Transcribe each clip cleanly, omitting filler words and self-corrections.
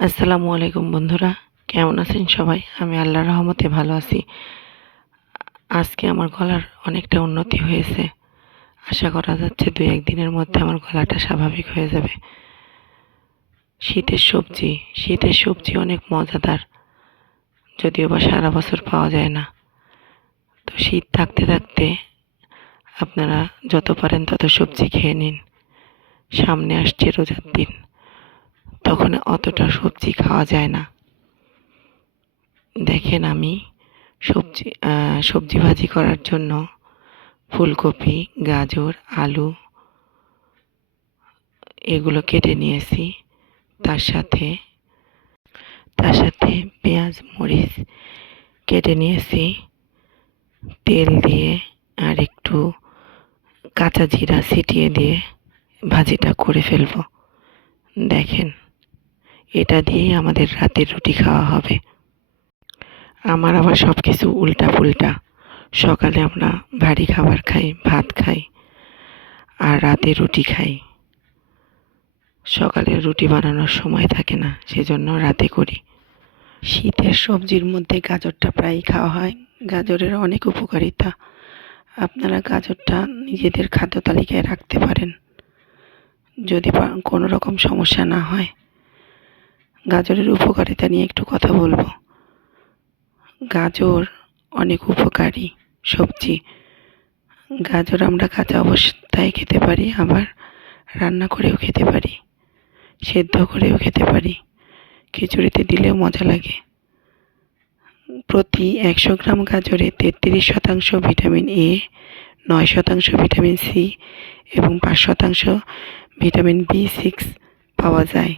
আসসালামু আলাইকুম বন্ধুরা, কেমন আছেন সবাই? আমি আল্লাহর রহমতে ভালো আছি। আজকে আমার গলার অনেকটা উন্নতি হয়েছে। আশা করা যাচ্ছে 2-1 দিনের মধ্যে আমার গলাটা স্বাভাবিক হয়ে যাবে। শীতের সবজি অনেক মজাদার, যদিও বা সারা বছর পাওয়া যায় না। তো শীত থাকতে থাকতে আপনারা যত পারেন তত সবজি খেয়ে নিন। সামনে আসছে রোজার দিন, তখন অতটা সবজি খাওয়া যায় না। দেখেন, আমি সবজি ভাজি করার জন্য ফুলকপি, গাজর, আলু এগুলো কেটে নিয়েছি। তার সাথে পেঁয়াজ, মরিচ কেটে নিয়েছি। তেল দিয়ে আর একটু কাঁচা জিরা ছিটিয়ে দিয়ে ভাজিটা করে ফেলবো। দেখেন, এটা দিয়েই আমাদের রাতের রুটি খাওয়া হবে। আমার আবার সব কিছু উল্টা পুল্টা। সকালে আমরা ভারী খাবার খাই, ভাত খাই, আর রাতে রুটি খাই। সকালে রুটি বানানোর সময় থাকে না, সেজন্য রাতে করি। শীতের সবজির মধ্যে গাজরটা প্রায়ই খাওয়া হয়। গাজরের অনেক উপকারিতা। আপনারা গাজরটা নিজেদের খাদ্য তালিকায় রাখতে পারেন, যদি কোনো রকম সমস্যা না হয়। গাজরের উপকারিতা নিয়ে একটু কথা বলবো। গাজর অনেক উপকারী সবজি। গাজর আমরা কাঁচা অবস্থায় খেতে পারি, আবার রান্না করেও খেতে পারি, সেদ্ধ করেও খেতে পারি, খিচুড়িতে দিলেও মজা লাগে। প্রতি 100 গ্রাম গাজরে 33% ভিটামিন এ, 9% ভিটামিন সি এবং 5% ভিটামিন বি6 পাওয়া যায়।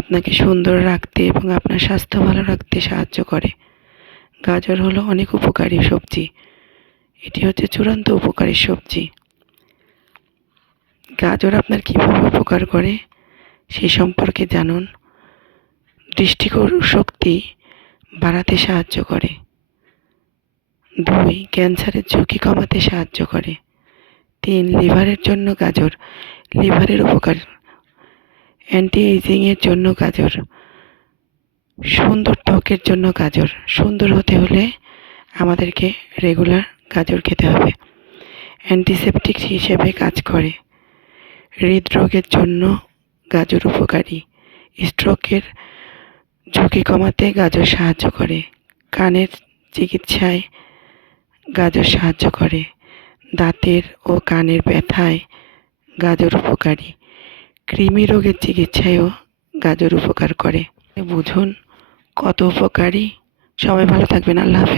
আপনাকে সুন্দর রাখতে এবং আপনার স্বাস্থ্য ভালো রাখতে সাহায্য করে। গাজর হলো অনেক উপকারী সবজি। এটি হচ্ছে চূড়ান্ত উপকারী সবজি। গাজর আপনার কীভাবে উপকার করে সেই সম্পর্কে জানুন। দৃষ্টিশক্তি বাড়াতে সাহায্য করে। 2, ক্যান্সারের ঝুঁকি কমাতে সাহায্য করে। 3, লিভারের জন্য গাজর, লিভারের উপকার। অ্যান্টি এজিংয়ের জন্য গাজর। সুন্দর ত্বকের জন্য গাজর। সুন্দর হতে হলে আমাদেরকে রেগুলার গাজর খেতে হবে। অ্যান্টিসেপটিক হিসেবে কাজ করে। হৃদরোগের জন্য গাজর উপকারী। স্ট্রোকের ঝুঁকি কমাতে গাজর সাহায্য করে। কানের চিকিৎসায় গাজর সাহায্য করে। দাঁতের ও কানের ব্যথায় গাজর উপকারী। কৃমি রোগের চিকিৎসায়ও গাজর উপকার করে। বুঝুন কত উপকারী। সবাই ভালো থাকবেন। আল্লাহ হাফেজ।